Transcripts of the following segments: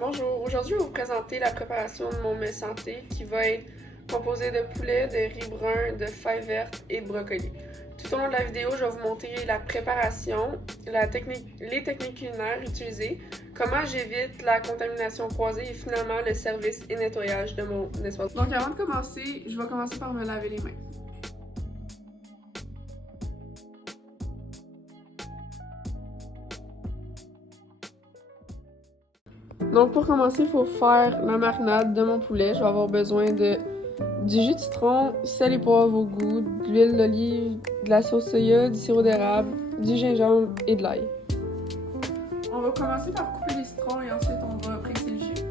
Bonjour, aujourd'hui je vais vous présenter la préparation de mon mets santé qui va être composé de poulet, de riz brun, de fèves vertes et de brocoli. Tout au long de la vidéo, je vais vous montrer la préparation, les techniques culinaires utilisées, comment j'évite la contamination croisée et finalement le service et nettoyage de mon espace. Donc avant de commencer, je vais commencer par me laver les mains. Donc pour commencer, il faut faire la marinade de mon poulet. Je vais avoir besoin du jus de citron, sel et poivre au goût, de l'huile d'olive, de la sauce soya, du sirop d'érable, du gingembre et de l'ail. On va commencer par couper les citrons et ensuite on va presser le jus.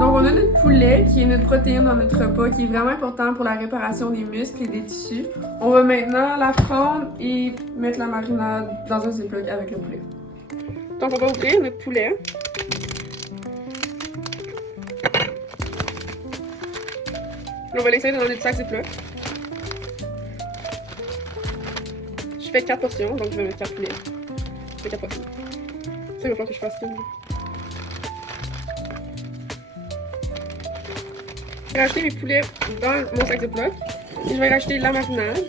Donc on a notre poulet qui est notre protéine dans notre repas qui est vraiment important pour la réparation des muscles et des tissus. On va maintenant la prendre et mettre la marinade dans un ziploc avec le poulet. Donc on va ouvrir notre poulet. On va laisser dans notre sac ziploc. Je fais 4 portions, donc je vais mettre 4 poulets. Je fais 4 portions. Ça, il va falloir que je fasse ça. Je vais rajouter mes poulets dans mon sac de bloc et je vais rajouter la marinade.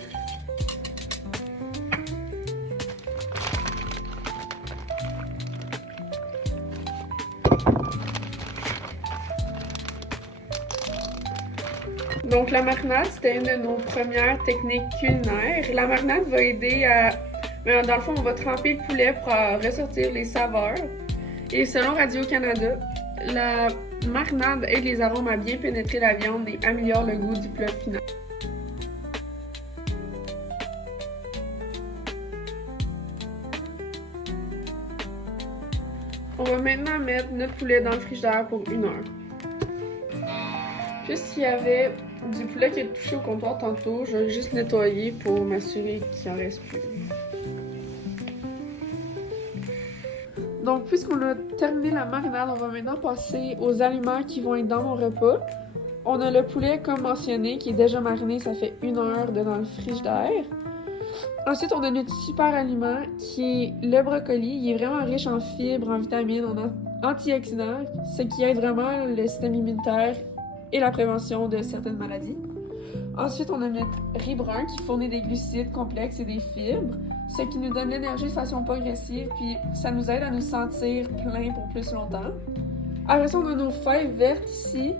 Donc la marinade, c'était une de nos premières techniques culinaires. La marinade va aider à... Dans le fond, on va tremper le poulet pour ressortir les saveurs. Et selon Radio-Canada, la marinade aide les arômes à bien pénétrer la viande et améliore le goût du plat final. On va maintenant mettre notre poulet dans le frigidaire pour 1 heure. Puisqu'il y avait du poulet qui est touché au comptoir tantôt, je vais juste nettoyer pour m'assurer qu'il n'en reste plus. Donc, puisqu'on a terminé la marinade, on va maintenant passer aux aliments qui vont être dans mon repas. On a le poulet, comme mentionné, qui est déjà mariné, ça fait 1 heure dans le frigidaire. Ensuite, on a notre super aliment qui est le brocoli. Il est vraiment riche en fibres, en vitamines, en antioxydants, ce qui aide vraiment le système immunitaire et la prévention de certaines maladies. Ensuite, on a notre riz brun qui fournit des glucides complexes et des fibres, ce qui nous donne l'énergie de façon progressive, puis ça nous aide à nous sentir plein pour plus longtemps. Après ça, on a nos fèves vertes ici,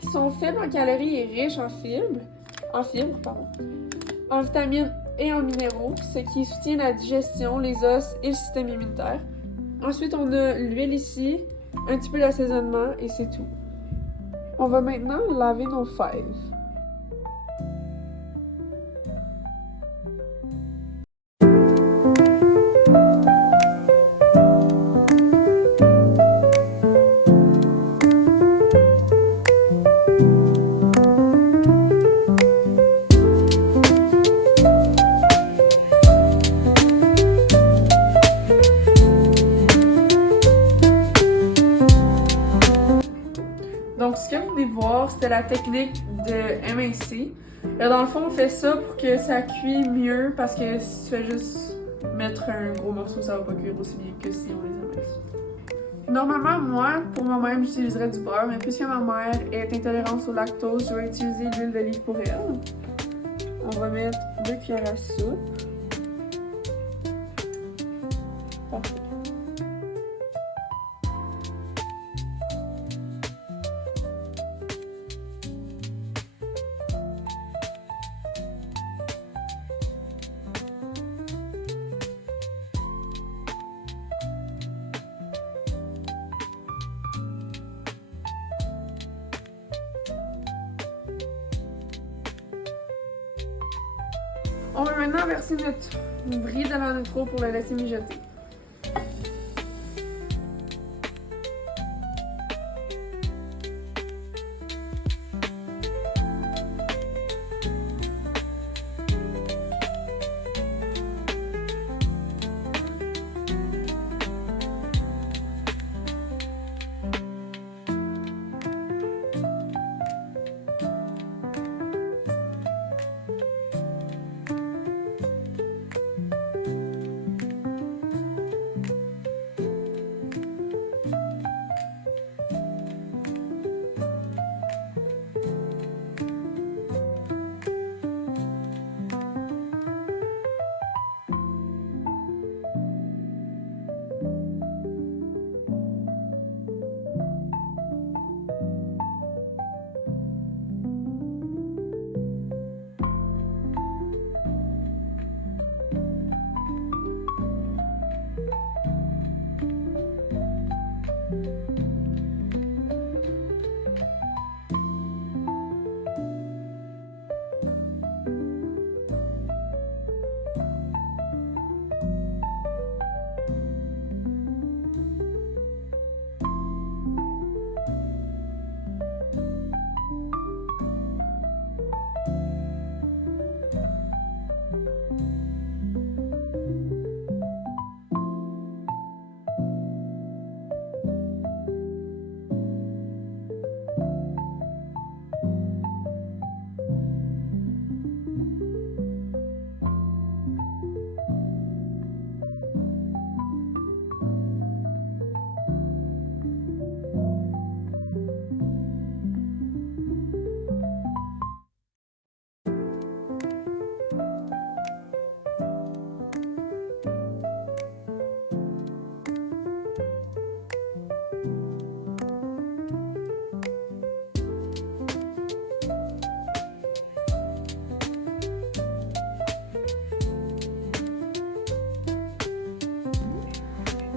qui sont faibles en calories et riches en fibres, en vitamines et en minéraux, ce qui soutient la digestion, les os et le système immunitaire. Ensuite, on a l'huile ici, un petit peu d'assaisonnement et c'est tout. On va maintenant laver nos fèves. voir, c'était la technique de MSC. Dans le fond, on fait ça pour que ça cuit mieux parce que si tu fais juste mettre un gros morceau, ça va pas cuire aussi bien que si on les émince. Normalement, moi, pour moi-même, j'utiliserais du beurre, mais puisque ma mère est intolérante au lactose, je vais utiliser l'huile d'olive pour elle. On va mettre 2 cuillères à soupe. Parfait. On va maintenant verser notre brie dans la nitro pour le laisser mijoter.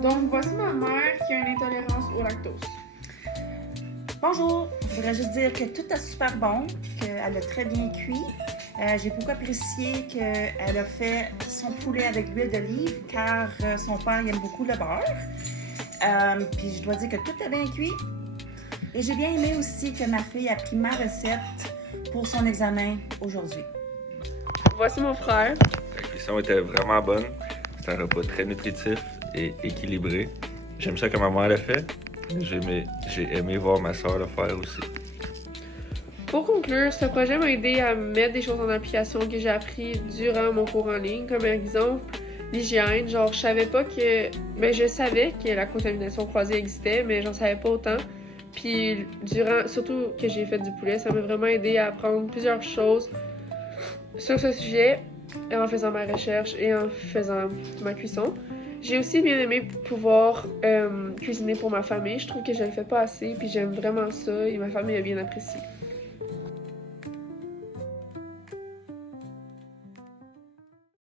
Donc, voici ma mère qui a une intolérance au lactose. Bonjour, je voudrais juste dire que tout est super bon, qu'elle a très bien cuit. J'ai beaucoup apprécié qu'elle a fait son poulet avec l'huile d'olive car son père il aime beaucoup le beurre. Puis je dois dire que tout est bien cuit. Et j'ai bien aimé aussi que ma fille a pris ma recette pour son examen aujourd'hui. Voici mon frère. La cuisson était vraiment bonne. C'est un repas très nutritif et équilibré. J'aime ça que ma mère l'a fait. J'ai aimé voir ma soeur le faire aussi. Pour conclure, ce projet m'a aidé à mettre des choses en application que j'ai appris durant mon cours en ligne, comme par exemple l'hygiène. Genre, je savais pas que... je savais que la contamination croisée existait, mais j'en savais pas autant. Puis, surtout que j'ai fait du poulet, ça m'a vraiment aidé à apprendre plusieurs choses sur ce sujet en faisant ma recherche et en faisant ma cuisson. J'ai aussi bien aimé pouvoir cuisiner pour ma famille. Je trouve que je le fais pas assez, puis j'aime vraiment ça et ma famille a bien apprécié.